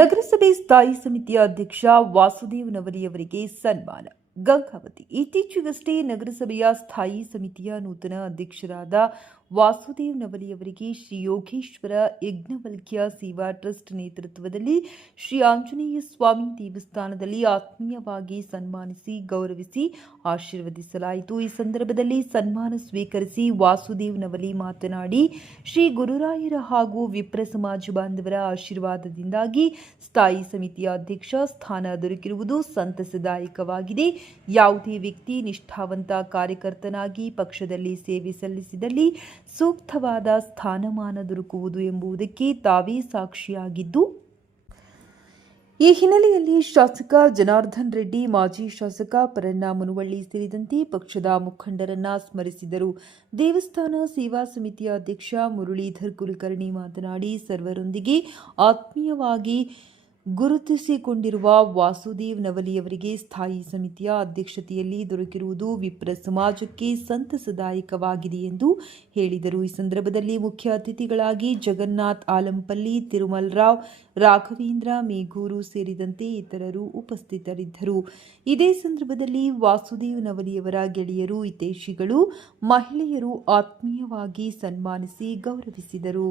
ನಗರಸಭೆ ಸ್ಥಾಯಿ ಸಮಿತಿಯ ಅಧ್ಯಕ್ಷ ವಾಸುದೇವ್ ನವರಿಯವರಿಗೆ ಸನ್ಮಾನ. ಗಂಗಾವತಿ. ಇತ್ತೀಚೆಗಷ್ಟೇ ನಗರಸಭೆಯ ಸ್ಥಾಯಿ ಸಮಿತಿಯ ನೂತನ ಅಧ್ಯಕ್ಷರಾದ ವಾಸುದೇವ್ ನವಲಿಯವರಿಗೆ ಶ್ರೀ ಯೋಗೇಶ್ವರ ಯಜ್ಞವಲ್ಕ್ಯ ಸೇವಾ ಟ್ರಸ್ಟ್ ನೇತೃತ್ವದಲ್ಲಿ ಶ್ರೀ ಆಂಜನೇಯ ಸ್ವಾಮಿ ದೇವಸ್ಥಾನದಲ್ಲಿ ಆತ್ಮೀಯವಾಗಿ ಸನ್ಮಾನಿಸಿ ಗೌರವಿಸಿ ಆಶೀರ್ವದಿಸಲಾಯಿತು. ಈ ಸಂದರ್ಭದಲ್ಲಿ ಸನ್ಮಾನ ಸ್ವೀಕರಿಸಿ ವಾಸುದೇವ್ ನವಲಿ ಮಾತನಾಡಿ, ಶ್ರೀ ಗುರುರಾಯರ ಹಾಗೂ ವಿಪ್ರ ಸಮಾಜ ಬಾಂಧವರ ಆಶೀರ್ವಾದದಿಂದಾಗಿ ಸ್ಥಾಯಿ ಸಮಿತಿಯ ಅಧ್ಯಕ್ಷ ಸ್ಥಾನ ದೊರಕಿರುವುದು ಸಂತಸದಾಯಕವಾಗಿದೆ. ಯಾವುದೇ ವ್ಯಕ್ತಿ ನಿಷ್ಠಾವಂತ ಕಾರ್ಯಕರ್ತನಾಗಿ ಪಕ್ಷದಲ್ಲಿ ಸೇವೆ ಸಲ್ಲಿಸಿದಲ್ಲಿ ಸೂಕ್ತವಾದ ಸ್ಥಾನಮಾನ ದೊರಕುವುದು ಎಂಬುದಕ್ಕೆ ತಾವೇ ಸಾಕ್ಷಿಯಾಗಿದ್ದು, ಈ ಹಿನ್ನೆಲೆಯಲ್ಲಿ ಶಾಸಕ ಜನಾರ್ದನ್ ರೆಡ್ಡಿ, ಮಾಜಿ ಶಾಸಕ ಪರಣ್ಣ ಮುನವಳ್ಳಿ ಸೇರಿದಂತೆ ಪಕ್ಷದ ಮುಖಂಡರನ್ನ ಸ್ಮರಿಸಿದರು. ದೇವಸ್ಥಾನ ಸೇವಾ ಸಮಿತಿಯ ಅಧ್ಯಕ್ಷ ಮುರಳೀಧರ್ ಕುಲಕರ್ಣಿ ಮಾತನಾಡಿ, ಸರ್ವರೊಂದಿಗೆ ಆತ್ಮೀಯವಾಗಿ ಗುರುತಿಸಿಕೊಂಡಿರುವ ವಾಸುದೇವ್ ನವಲಿಯವರಿಗೆ ಸ್ಥಾಯಿ ಸಮಿತಿಯ ಅಧ್ಯಕ್ಷತೆಯಲ್ಲಿ ದೊರಕಿರುವುದು ವಿಪ್ರ ಸಮಾಜಕ್ಕೆ ಸಂತಸದಾಯಕವಾಗಿದೆ ಎಂದು ಹೇಳಿದರು. ಈ ಸಂದರ್ಭದಲ್ಲಿ ಮುಖ್ಯ ಅತಿಥಿಗಳಾಗಿ ಜಗನ್ನಾಥ್ ಆಲಂಪಲ್ಲಿ ತಿರುಮಲ್ ರಾವ್ ರಾಘವೇಂದ್ರ ಮೇಘೂರು ಸೇರಿದಂತೆ ಇತರರು ಉಪಸ್ಥಿತರಿದ್ದರು. ಇದೇ ಸಂದರ್ಭದಲ್ಲಿ ವಾಸುದೇವ್ ನವಲಿಯವರ ಗೆಳೆಯರು, ಹಿತೈಷಿಗಳು, ಮಹಿಳೆಯರು ಆತ್ಮೀಯವಾಗಿ ಸನ್ಮಾನಿಸಿ ಗೌರವಿಸಿದರು.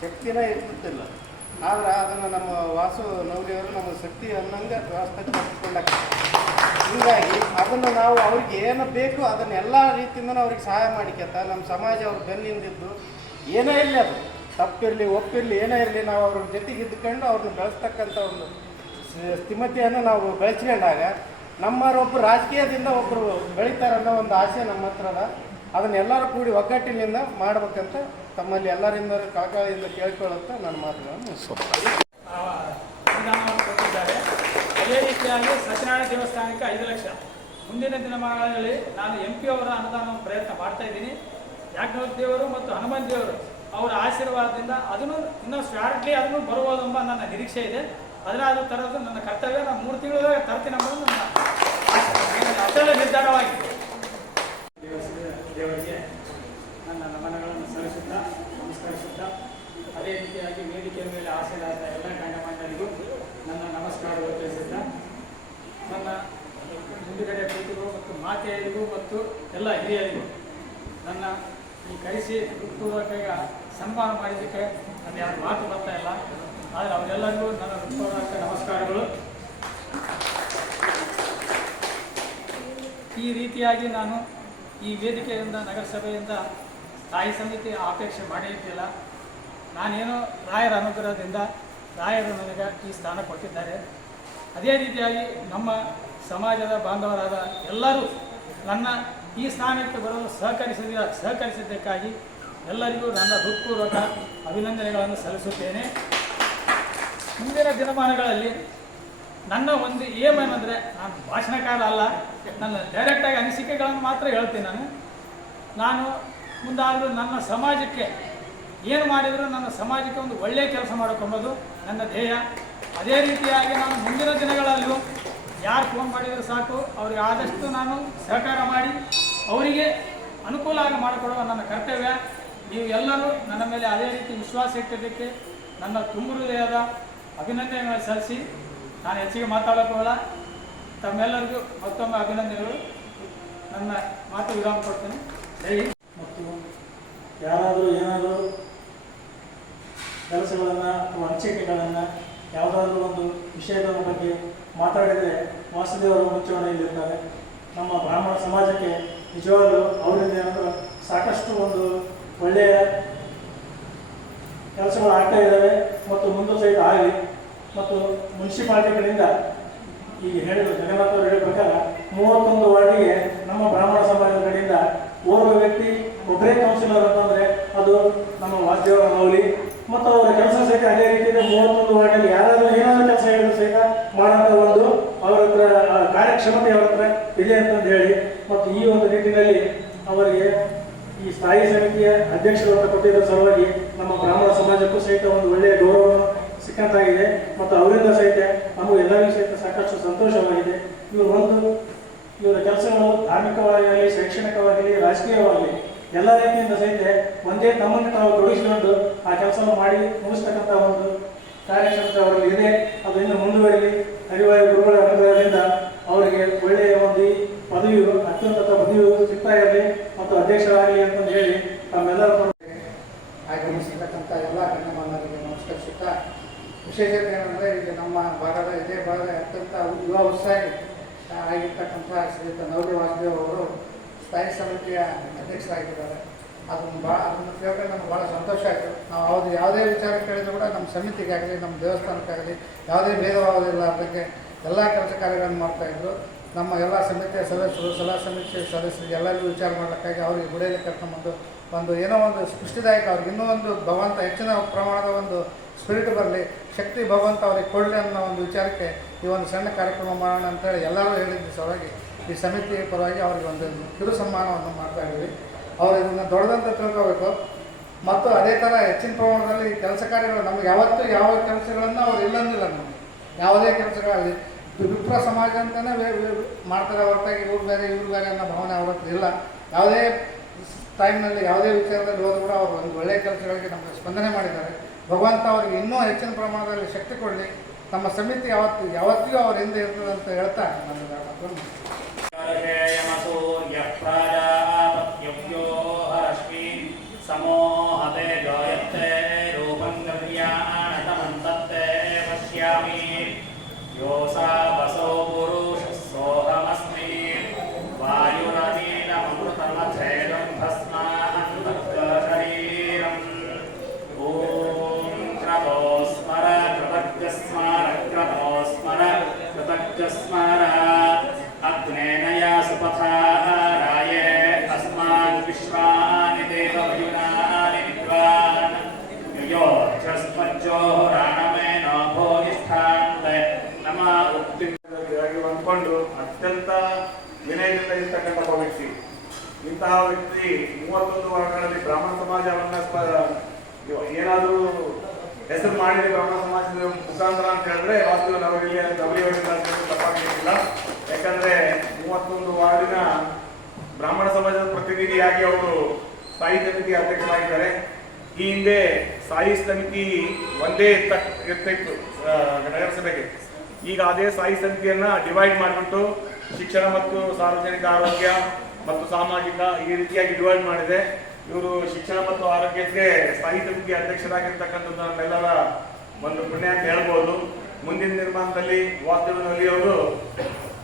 ಶಕ್ತಿನೇ ಇರ್ತಿಲ್ಲ ಆದ್ರೆ ಅದನ್ನು ನಮ್ಮ ವಾಸು ನವಲಿಯವರು ನಮ್ಮ ಶಕ್ತಿ ಅನ್ನಂಗೆ ವ್ಯವಸ್ಥೆ ಹೀಗಾಗಿ ಅದನ್ನು ನಾವು ಅವ್ರಿಗೆ ಏನು ಬೇಕು ಅದನ್ನ ಎಲ್ಲ ರೀತಿಯಿಂದ ಅವ್ರಿಗೆ ಸಹಾಯ ಮಾಡಿಕೆತ ನಮ್ಮ ಸಮಾಜ ಅವ್ರ ಬೆನ್ನಿಂದಿದ್ದು ಏನೇ ಇರಲಿ ಅದು. ತಪ್ಪಿರಲಿ, ಒಪ್ಪಿರಲಿ, ಏನೇ ಇರಲಿ ನಾವು ಅವ್ರ ಜೊತೆಗೆ ಇದ್ದುಕೊಂಡು ಅವ್ರನ್ನ ಬೆಳೆಸ್ತಕ್ಕಂಥ ಒಂದು ಸ್ಥಿಮತಿಯನ್ನು ನಾವು ಬೆಳೆಸ್ಕೊಂಡಾಗ ನಮ್ಮವರೊಬ್ಬರು ರಾಜಕೀಯದಿಂದ ಒಬ್ಬರು ಬೆಳಿತಾರೆ ಅನ್ನೋ ಒಂದು ಆಸೆ ನಮ್ಮ ಹತ್ರ ಅದ. ಅದನ್ನೆಲ್ಲರೂ ಕೂಡಿ ಒಗ್ಗಟ್ಟಿನಿಂದ ಮಾಡ್ಬೇಕಂತ ತಮ್ಮಲ್ಲಿ ಎಲ್ಲರಿಂದ ಕಳಕಳಿಯಿಂದ ಕೇಳ್ಕೊಳ್ಳುತ್ತಾ ನನ್ನ ಮಾತುಗಳನ್ನು ಕೊಟ್ಟಿದ್ದಾರೆ ಅದೇ ರೀತಿಯಾಗಿ ಸತ್ಯನಾರಾಯಣ ದೇವಸ್ಥಾನಕ್ಕೆ ಐದು ಲಕ್ಷ. ಮುಂದಿನ ದಿನಮಾನಗಳಲ್ಲಿ ನಾನು ಎಂ ಪಿ ಅವರ ಅನುದಾನವನ್ನು ಪ್ರಯತ್ನ ಮಾಡ್ತಾ ಇದ್ದೀನಿ. ಯಾಜ್ಞವರ್ ದೇವರು ಮತ್ತು ಹನುಮಂತ ದೇವರು ಅವರ ಆಶೀರ್ವಾದದಿಂದ ಅದನ್ನು ಇನ್ನೂ ಶಾರ್ಟ್ಲಿ ಅದನ್ನು ಎಂಬ ನನ್ನ ನಿರೀಕ್ಷೆ ಇದೆ. ಅದನ್ನಾದ್ರೂ ತರೋದು ನನ್ನ ಕರ್ತವ್ಯ. ನಾನು ಮೂರು ತಿಂಗಳೊಳಗೆ ತರ್ತೀನಿ ಅನ್ನೋದು ನನ್ನ ಆಸೆ. ನಿರ್ಧಾರವಾಗಿದೆ ದೇವರಿಗೆ ನನ್ನ ನಮನಗಳನ್ನು ಸಲ್ಲಿಸುತ್ತಾ, ನಮಸ್ಕರಿಸುತ್ತಾ, ಅದೇ ರೀತಿಯಾಗಿ ವೇದಿಕೆಯ ಮೇಲೆ ಆಸೆಗಾದ ಎಲ್ಲ ಗಣ್ಯಮಾನ್ಯರಿಗೂ ನನ್ನ ನಮಸ್ಕಾರಗಳು ತಿಳಿಸುತ್ತಾ, ನನ್ನ ಮುಂದುಗಡೆ ಕೂತಿರುವ ಮತ್ತು ಮಾತೆಯರಿಗೂ ಮತ್ತು ಎಲ್ಲ ಹಿರಿಯರಿಗೂ ನನ್ನ ಈ ಕರೆಸಿ ಹೃತ್ಪೂರ್ವಕ ಸನ್ಮಾನ ಮಾಡಿದ್ದಕ್ಕೆ ನನ್ನ ಯಾರು ಮಾತು ಬರ್ತಾ ಇಲ್ಲ. ಆದರೆ ಅವರೆಲ್ಲರಿಗೂ ನನ್ನ ಹೃತ್ಪೂರ್ವಕ ನಮಸ್ಕಾರಗಳು. ಈ ರೀತಿಯಾಗಿ ನಾನು ಈ ವೇದಿಕೆಯಿಂದ, ನಗರಸಭೆಯಿಂದ ಸ್ಥಾಯಿ ಸಮಿತಿ ಅಪೇಕ್ಷೆ ಮಾಡೇ ನಾನೇನು ನಾನೇನೋ ರಾಯರ ಅನುಗ್ರಹದಿಂದ ರಾಯರು ನನಗೆ ಈ ಸ್ಥಾನ ಕೊಟ್ಟಿದ್ದಾರೆ. ಅದೇ ರೀತಿಯಾಗಿ ನಮ್ಮ ಸಮಾಜದ ಬಾಂಧವರಾದ ಎಲ್ಲರೂ ನನ್ನ ಈ ಸ್ಥಾನಕ್ಕೆ ಬರಲು ಸಹಕರಿಸಿದ ಸಹಕರಿಸಿದ್ದಕ್ಕಾಗಿ ಎಲ್ಲರಿಗೂ ನನ್ನ ಹೃತ್ಪೂರ್ವಕ ಅಭಿನಂದನೆಗಳನ್ನು ಸಲ್ಲಿಸುತ್ತೇನೆ. ಮುಂದಿನ ದಿನಮಾನಗಳಲ್ಲಿ ನನ್ನ ಒಂದು ಏಮ್ ಏನಂದರೆ ನಾನು ಭಾಷಣಕಾರ ಅಲ್ಲ, ನನ್ನ ಡೈರೆಕ್ಟಾಗಿ ಅನಿಸಿಕೆಗಳನ್ನು ಮಾತ್ರ ಹೇಳ್ತೀನಿ ನಾನು. ನಾನು ಮುಂದಾದರೂ ನನ್ನ ಸಮಾಜಕ್ಕೆ ಏನು ಮಾಡಿದರೂ ನನ್ನ ಸಮಾಜಕ್ಕೆ ಒಂದು ಒಳ್ಳೆಯ ಕೆಲಸ ಮಾಡಿಕೊಂಬೋದು ನನ್ನ ಧ್ಯೇಯ. ಅದೇ ರೀತಿಯಾಗಿ ನಾನು ಮುಂದಿನ ದಿನಗಳಲ್ಲೂ ಯಾರು ಫೋನ್ ಮಾಡಿದರೂ ಸಾಕು, ಅವ್ರಿಗೆ ಆದಷ್ಟು ನಾನು ಸಹಕಾರ ಮಾಡಿ, ಅವರಿಗೆ ಅನುಕೂಲ ಆಗಿ ಮಾಡಿಕೊಡುವ ನನ್ನ ಕರ್ತವ್ಯ. ನೀವು ಎಲ್ಲರೂ ನನ್ನ ಮೇಲೆ ಅದೇ ರೀತಿ ವಿಶ್ವಾಸ ಇಟ್ಟಿದ್ದಕ್ಕೆ ನನ್ನ ತುಂಬ ಹೃದಯದ ಅಭಿನಂದನೆಗಳನ್ನು ಸಲ್ಲಿಸಿ. ನಾನು ಹೆಚ್ಚಿಗೆ ಮಾತಾಡೋಕ್ಕೋಲ್ಲ ತಮ್ಮೆಲ್ಲರಿಗೂ ಮತ್ತೊಮ್ಮೆ ಅಭಿನಂದನೆಗಳು. ನನ್ನ ಮಾತು ವಿರಾಮ ಕೊಡ್ತೇನೆ. ಜೈ ಯಾರಾದರೂ ಏನಾದರೂ ಕೆಲಸಗಳನ್ನು ಅಥವಾ ಅನಿಸಿಕೆಗಳನ್ನು ಯಾವುದಾದ್ರೂ ಒಂದು ವಿಷಯದ ಬಗ್ಗೆ ಮಾತಾಡಿದರೆ ವಾಸುದೇವರು ಮುಂಚೂಣಿಯಲ್ಲಿರ್ತಾರೆ ನಮ್ಮ ಬ್ರಾಹ್ಮಣ ಸಮಾಜಕ್ಕೆ ನಿಜವಾಗಲೂ ಅವರಿಂದ ಏನಾದರೂ ಸಾಕಷ್ಟು ಒಂದು ಒಳ್ಳೆಯ ಕೆಲಸಗಳು ಆಗ್ತಾ ಇದ್ದಾವೆ ಮತ್ತು ಮುಂದೆ ಸಹಿತ ಆಗಲಿ. ಮತ್ತು ಮುನ್ಸಿಪಾಲ್ಟಿಗಳಿಂದ ಈಗ ಹೇಳಿದ್ರು ಜಗನ್ನಾಥ್ ಹೇಳಿದ ಪ್ರಕಾರ ಮೂವತ್ತೊಂದು ವಾರ್ಡಿಗೆ ನಮ್ಮ ಬ್ರಾಹ್ಮಣ ಸಮಾಜದ ಕಡೆಯಿಂದ ಓರ್ವ ವ್ಯಕ್ತಿ ಒಬ್ಬರೇ ಕೌನ್ಸಿಲರ್ ನಮ್ಮ ವಾಸುದೇವರ ಮೌಲಿ ಮತ್ತು ಅವರ ಕೆಲಸ ಸಹಿತ ಅದೇ ರೀತಿಯಲ್ಲಿ ಮೂವತ್ತೊಂದು ವಾರ್ಡಲ್ಲಿ ಯಾರಾದರೂ ಏನಾದರೂ ಕೆಲಸ ಹೇಳಿದ್ರು ಸಹಿತ ಮಾಡೋಂಥ ಒಂದು ಅವರ ಹತ್ರ ಕಾರ್ಯಕ್ಷಮತೆ ಅವರ ಹತ್ರ ಇದೆ ಅಂತಂದು ಹೇಳಿ, ಮತ್ತು ಈ ಒಂದು ನಿಟ್ಟಿನಲ್ಲಿ ಅವರಿಗೆ ಈ ಸ್ಥಾಯಿ ಸಮಿತಿಯ ಅಧ್ಯಕ್ಷರು ಅಂತ ಕೊಟ್ಟಿದ್ದ ಸಲುವಾಗಿ ನಮ್ಮ ಬ್ರಾಹ್ಮಣ ಸಮಾಜಕ್ಕೂ ಸಹಿತ ಒಂದು ಒಳ್ಳೆಯ ಗೌರವವನ್ನು ಸಿಕ್ಕಂತಾಗಿದೆ. ಮತ್ತು ಅವರಿಂದ ಸಹಿತ ನಮಗೂ ಎಲ್ಲರಿಗೂ ಸಹಿತ ಸಾಕಷ್ಟು ಸಂತೋಷವಾಗಿದೆ. ಇವರು ಒಂದು ಇವರ ಕೆಲಸಗಳು ಧಾರ್ಮಿಕವಾಗಲಿ ಶೈಕ್ಷಣಿಕವಾಗಲಿ ರಾಜಕೀಯವಾಗಲಿ ಎಲ್ಲ ರೀತಿಯಿಂದ ಸಹಿತ ಒಂದೇ ತಮ್ಮನ್ನು ತಾವು ತೊಡಗಿಸಿಕೊಂಡು ಆ ಕೆಲಸವನ್ನು ಮಾಡಿ ಮುಗಿಸ್ತಕ್ಕಂಥ ಒಂದು ಕಾರ್ಯಕ್ಷಮತೆ ಅವರಲ್ಲಿ ಇದೆ. ಅದು ಇನ್ನು ಮುಂದುವರಿಲಿ. ಹರಿವಾಯು ಗುರುಗಳ ಅನುಗ್ರಹದಿಂದ ಅವರಿಗೆ ಒಳ್ಳೆಯ ಒಂದು ಪದವಿಯು, ಅತ್ಯುನ್ನತ ಪದವಿಯು ಸಿಗ್ತಾ ಇರಲಿ ಮತ್ತು ಅಧ್ಯಕ್ಷರಾಗಲಿ ಅಂತಂದು ಹೇಳಿ ತಮ್ಮೆಲ್ಲರ ಆಗಮಿಸಿರ್ತಕ್ಕಂಥ ಎಲ್ಲ ಗಣ್ಯಮಾನ್ಯರಿಗೆ ನಮಸ್ಕರಿಸುತ್ತಾ ವಿಶೇಷತೆ ಏನಂದರೆ ಇಲ್ಲಿ ನಮ್ಮ ಭಾರತ ಇದೇ ಭಾರತ ಅತ್ಯಂತ ಯುವ ಉತ್ಸಾಹಿ ಆಗಿರ್ತಕ್ಕಂಥ ಶ್ರೀಯುತ ನವರಿ ವಾಸುದೇವ್ ಅವರು ಸ್ಥಾಯಿ ಸಮಿತಿಯ ಅಧ್ಯಕ್ಷರಾಗಿದ್ದಾರೆ. ಅದನ್ನು ಭಾಳ ಅದನ್ನು ಕೇಳಿದ್ರೆ ನಮ್ಗೆ ಭಾಳ ಸಂತೋಷ ಆಯಿತು. ನಾವು ಅವ್ರು ಯಾವುದೇ ವಿಚಾರ ಕೇಳಿದ್ರು ಕೂಡ ನಮ್ಮ ಸಮಿತಿಗಾಗಲಿ, ನಮ್ಮ ದೇವಸ್ಥಾನಕ್ಕಾಗಲಿ, ಯಾವುದೇ ಭೇದ ಭಾವ ಇರಲಾರ್ದಕ್ಕೆ ಎಲ್ಲ ಕೆಲಸ ಕಾರ್ಯಗಳನ್ನು ಮಾಡ್ತಾಯಿದ್ರು ನಮ್ಮ ಎಲ್ಲ ಸಮಿತಿಯ ಸದಸ್ಯರು, ಸಲಹಾ ಸಮಿತಿಯ ಸದಸ್ಯರಿಗೆ ಎಲ್ಲರಿಗೂ ವಿಚಾರ ಮಾಡೋಕ್ಕಾಗಿ ಅವರಿಗೆ ಗುಡಿಯಲ್ಲಿ ಕರ್ಕೊಂಬಂದು ಒಂದು ಏನೋ ಒಂದು ಸೃಷ್ಟಿದಾಯಕ, ಅವ್ರಿಗೆ ಇನ್ನೂ ಒಂದು ಭಗವಂತ, ಹೆಚ್ಚಿನ ಪ್ರಮಾಣದ ಒಂದು ಸ್ಪಿರಿಟ್ ಬರಲಿ, ಶಕ್ತಿ ಭಗವಂತ ಅವ್ರಿಗೆ ಕೊಡಲಿ ಅನ್ನೋ ಒಂದು ವಿಚಾರಕ್ಕೆ ಈ ಒಂದು ಸಣ್ಣ ಕಾರ್ಯಕ್ರಮ ಮಾಡೋಣ ಅಂತೇಳಿ ಎಲ್ಲರೂ ಹೇಳಿದ್ದು ಸಲುವಾಗಿ. ಈ ಸಮಿತಿ ಪರವಾಗಿ ಅವರಿಗೆ ಒಂದು ಕಿರು ಸನ್ಮಾನವನ್ನು ಮಾಡ್ತಾ ಇದ್ದೀವಿ. ಅವರು ಇದನ್ನು ದೊಡ್ಡದಂತ ತಿಳ್ಕೋಬೇಕು. ಮತ್ತು ಅದೇ ಥರ ಹೆಚ್ಚಿನ ಪ್ರಮಾಣದಲ್ಲಿ ಕೆಲಸ ಕಾರ್ಯಗಳು ನಮ್ಗೆ ಯಾವತ್ತೂ ಯಾವ ಕೆಲಸಗಳನ್ನು ಅವ್ರು ಇಲ್ಲಂದಿಲ್ಲ ನಮಗೆ. ಯಾವುದೇ ಕೆಲಸಗಳಾಗಲಿ ವಿಪ್ರ ಸಮಾಜ ಅಂತಲೇ ಮಾಡ್ತಾರೆ ಹೊರತಾಗಿ ಇವ್ರು ಬೇರೆ ಇವ್ರು ಬೇರೆ ಅನ್ನೋ ಭಾವನೆ ಅವ್ರ ಹತ್ರ ಇಲ್ಲ. ಯಾವುದೇ ಟೈಮ್ನಲ್ಲಿ ಯಾವುದೇ ವಿಚಾರದಲ್ಲಿ ಹೋದ್ರು ಕೂಡ ಅವರು ಒಂದು ಒಳ್ಳೆಯ ಕೆಲಸಗಳಿಗೆ ನಮಗೆ ಸ್ಪಂದನೆ ಮಾಡಿದ್ದಾರೆ. ಭಗವಂತ ಅವರಿಗೆ ಇನ್ನೂ ಹೆಚ್ಚಿನ ಪ್ರಮಾಣದಲ್ಲಿ ಶಕ್ತಿ ಕೊಡಲಿ. ನಮ್ಮ ಸಮಿತಿ ಯಾವತ್ತು ಯಾವತ್ತಿಗೂ ಅವ್ರ ಹಿಂದೆ ಇರ್ತದೆ ಅಂತ ಹೇಳ್ತಾ ನಾನು समो ಇರ್ತಕ್ಕಂಥ ವ್ಯಕ್ತಿ ಇಂತಹ ವ್ಯಕ್ತಿ ಮೂವತ್ತೊಂದು ವಾರಗಳಲ್ಲಿ ಬ್ರಾಹ್ಮಣ ಸಮಾಜವನ್ನ ಏನಾದರೂ ಹೆಸರು ಮಾಡಿದೆ ಬ್ರಾಹ್ಮಣ ಸಮಾಜದ ಮುಖಾಂತರ ಅಂತ ಹೇಳಿದ್ರೆ ವಾಸ್ತವ ನವಗಿರಿಯ ನವಲಿಯವರಿಂದ ತಪ್ಪಾಗಲಿಕ್ಕಿಲ್ಲ ಯಾಕಂದ್ರೆ ಮೂವತ್ತೊಂದು ವಾರ್ಡಿನ ಬ್ರಾಹ್ಮಣ ಸಮಾಜದ ಪ್ರತಿನಿಧಿಯಾಗಿ ಅವರು ಸ್ಥಾಯಿ ಸಮಿತಿ ಅಧ್ಯಕ್ಷರಾಗಿದ್ದಾರೆ. ಈ ಹಿಂದೆ ಸ್ಥಾಯಿ ಸಮಿತಿ ಒಂದೇ ಇರ್ತ ಇರ್ತಿತ್ತು ನಗರಸಭೆಗೆ. ಈಗ ಅದೇ ಸ್ಥಾಯಿ ಸಮಿತಿಯನ್ನ ಡಿವೈಡ್ ಮಾಡಿಬಿಟ್ಟು ಶಿಕ್ಷಣ ಮತ್ತು ಸಾರ್ವಜನಿಕ ಆರೋಗ್ಯ ಮತ್ತು ಸಾಮಾಜಿಕ ಈ ರೀತಿಯಾಗಿ ಡಿವೈಡ್ ಮಾಡಿದೆ. ಇವರು ಶಿಕ್ಷಣ ಮತ್ತು ಆರೋಗ್ಯಕ್ಕೆ ಸ್ಥಾಯಿ ಸಮಿತಿ ಅಧ್ಯಕ್ಷರಾಗಿರ್ತಕ್ಕಂಥದ್ದು ನಮ್ಮೆಲ್ಲರ ಒಂದು ಪುಣ್ಯ ಅಂತ ಹೇಳ್ಬೋದು. ಮುಂದಿನ ನಿರ್ಮಾಣದಲ್ಲಿ ವಾಸ್ತವದಲ್ಲಿ ಅವರು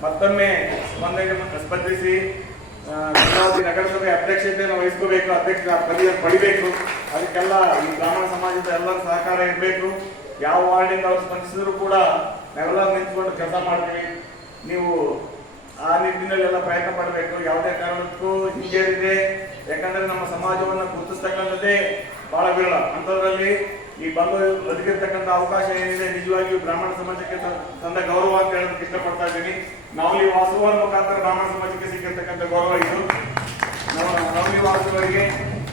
ಮತ್ತೊಮ್ಮೆ ಸ್ಪಂದನೆ ಸ್ಪಂದಿಸಿ ನಗರಸಭೆ ಅಧ್ಯಕ್ಷತೆಯನ್ನು ವಹಿಸ್ಕೋಬೇಕು, ಅಧ್ಯಕ್ಷ ಪದವಿಯನ್ನು ಪಡಿಬೇಕು. ಅದಕ್ಕೆಲ್ಲ ಈ ಬ್ರಾಹ್ಮಣ ಸಮಾಜದ ಎಲ್ಲರ ಸಹಕಾರ ಇರಬೇಕು. ಯಾವ ವಾರ್ಡಿಂದ ಅವ್ರು ಸ್ಪಂದಿಸಿದ್ರು ಕೂಡ ನಾವೆಲ್ಲ ನಿಂತ್ಕೊಂಡು ಕೆಲಸ ಮಾಡ್ತೀವಿ. ನೀವು ಆ ನಿಟ್ಟಿನಲ್ಲಿ ಎಲ್ಲ ಪ್ರಯತ್ನ ಪಡಬೇಕು. ಯಾವುದೇ ಕಾರಣಕ್ಕೂ ಹಿಂಜರಿದೆ. ಯಾಕಂದ್ರೆ ನಮ್ಮ ಸಮಾಜವನ್ನು ಗುರುತಿಸ್ತಕ್ಕಂಥದ್ದೇ ಬಹಳ ವಿರಳ. ಅಂಥದ್ರಲ್ಲಿ ಈ ಬಂದು ಬದುಕಿರ್ತಕ್ಕಂಥ ಅವಕಾಶ ಏನಿದೆ, ನಿಜವಾಗಿಯೂ ಬ್ರಾಹ್ಮಣ ಸಮಾಜಕ್ಕೆ ತಂದ ಗೌರವ ಅಂತ ಹೇಳೋದಕ್ಕೆ ಇಷ್ಟಪಡ್ತಾ ಇದ್ದೀನಿ. ನಾವಲ್ಲಿ ವಾಸುವರ ಮುಖಾಂತರ ಬ್ರಾಹ್ಮಣ ಸಮಾಜಕ್ಕೆ ಸಿಕ್ಕಿರ್ತಕ್ಕಂಥ ಗೌರವ ಇದು. ನಾವು ವಾಸುವರಿಗೆ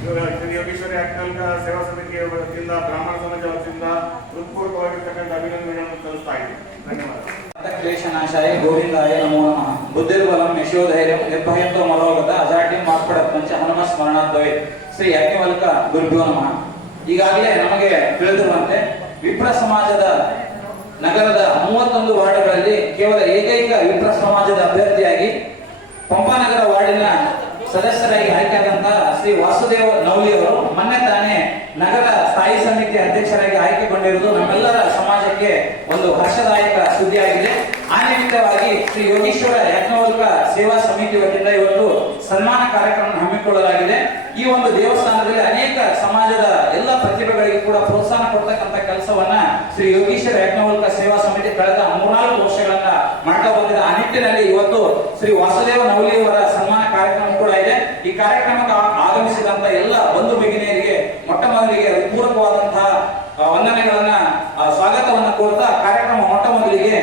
ಇವರು ಯೋಗೇಶ್ವರಿ ಅಕ್ಕಲ್ಕ ಸೇವಾ ಸಮಿತಿಯ ವತಿಯಿಂದ, ಬ್ರಾಹ್ಮಣ ಸಮಾಜ ವತಿಯಿಂದ ಹೃತ್ಪೂರ್ವಕವಾಗಿರ್ತಕ್ಕಂಥ ಅಭಿನಂದನೆಗಳನ್ನು ಸಲ್ಲಿಸ್ತಾ ಇದ್ದೀನಿ. ಧನ್ಯವಾದ ಕ್ಲೇಶನಾಶಾಯ ಗೋವಿಂದಾಯ ನಮೋ ನಮಃ. ಬುದ್ಧಿರ್ಬಲಂ ಯಶೋಧೈರ್ಯಂ ನಿರ್ಭಯತ್ವ ಮನೋಗತ ಅಜಾಟಿ ಮಾರ್ಪಡ ಪಂಚ ಹನುಮ ಸ್ಮರಣಾದ್ವಯ ಶ್ರೀ ಯಾಜ್ಞವಲ್ಕ ಗುರುಭ್ಯೋ ನಮಃ. ಈಗಾಗಲೇ ನಮಗೆ ತಿಳಿದಿರುವಂತೆ ವಿಪ್ರ ಸಮಾಜದ ನಗರದ ಮೂವತ್ತೊಂದು ವಾರ್ಡ್ಗಳಲ್ಲಿ ಕೇವಲ ಏಕೈಕ ವಿಪ್ರ ಸಮಾಜದ ಅಭ್ಯರ್ಥಿಯಾಗಿ ಪಂಪಾನಗರ ವಾರ್ಡಿನ ಸದಸ್ಯರಾಗಿ ವಾಸುದೇವ ನವಲಿ ಅವರು ಮೊನ್ನೆ ತಾನೇ ನಗರ ಸ್ಥಾಯಿ ಸಮಿತಿ ಅಧ್ಯಕ್ಷರಾಗಿ ಆಯ್ಕೆಗೊಂಡಿರುವುದು ನಮ್ಮೆಲ್ಲರ ಸಮಾಜಕ್ಕೆ ಒಂದು ಹರ್ಷದಾಯಕ ಸುದ್ದಿಯಾಗಿದೆ. ಆ ನಿಮಿತ್ತವಾಗಿ ಶ್ರೀ ಯೋಗೀಶ್ವರ ಯಜ್ಞವಲ್ಕ ಸೇವಾ ಸಮಿತಿ ವತಿಯಿಂದ ಇವತ್ತು ಸನ್ಮಾನ ಕಾರ್ಯಕ್ರಮ ಹಮ್ಮಿಕೊಳ್ಳಲಾಗಿದೆ. ಈ ಒಂದು ದೇವಸ್ಥಾನದಲ್ಲಿ ಅನೇಕ ಸಮಾಜದ ಎಲ್ಲ ಪ್ರತಿಭೆಗಳಿಗೆ ಕೂಡ ಪ್ರೋತ್ಸಾಹ ಕೊಡ್ತಕ್ಕಂಥ ಕೆಲಸವನ್ನ ಶ್ರೀ ಯೋಗೀಶ್ವರ ಯಜ್ಞವಲ್ಕ ಸೇವಾ ಸಮಿತಿ ಕಳೆದ ಮೂರ್ನಾಲ್ಕು ವರ್ಷಗಳನ್ನ ಮಾಡ್ತಾ ಬಂದಿದೆ. ಆ ನಿಟ್ಟಿನಲ್ಲಿ ಇವತ್ತು ಶ್ರೀ ವಾಸುದೇವ ನವಲಿಯವರ ಕಾರ್ಯಕ್ರಮ ಕೂಡ ಇದೆ. ಈ ಕಾರ್ಯಕ್ರಮಕ್ಕೆ ಆಗಮಿಸಿದಂತ ಎಲ್ಲ ಬಂಧು ಭಗಿನಿಯರಿಗೆ, ಮೊಟ್ಟ ಮೊದಲಿಗೆ ಪೂರಕವಾದಂತಹ ವಂದನೆಗಳನ್ನ ಸ್ವಾಗತವನ್ನು ಕೋರ್ತಾ ಕಾರ್ಯಕ್ರಮ ಮೊಟ್ಟ ಮೊದಲಿಗೆ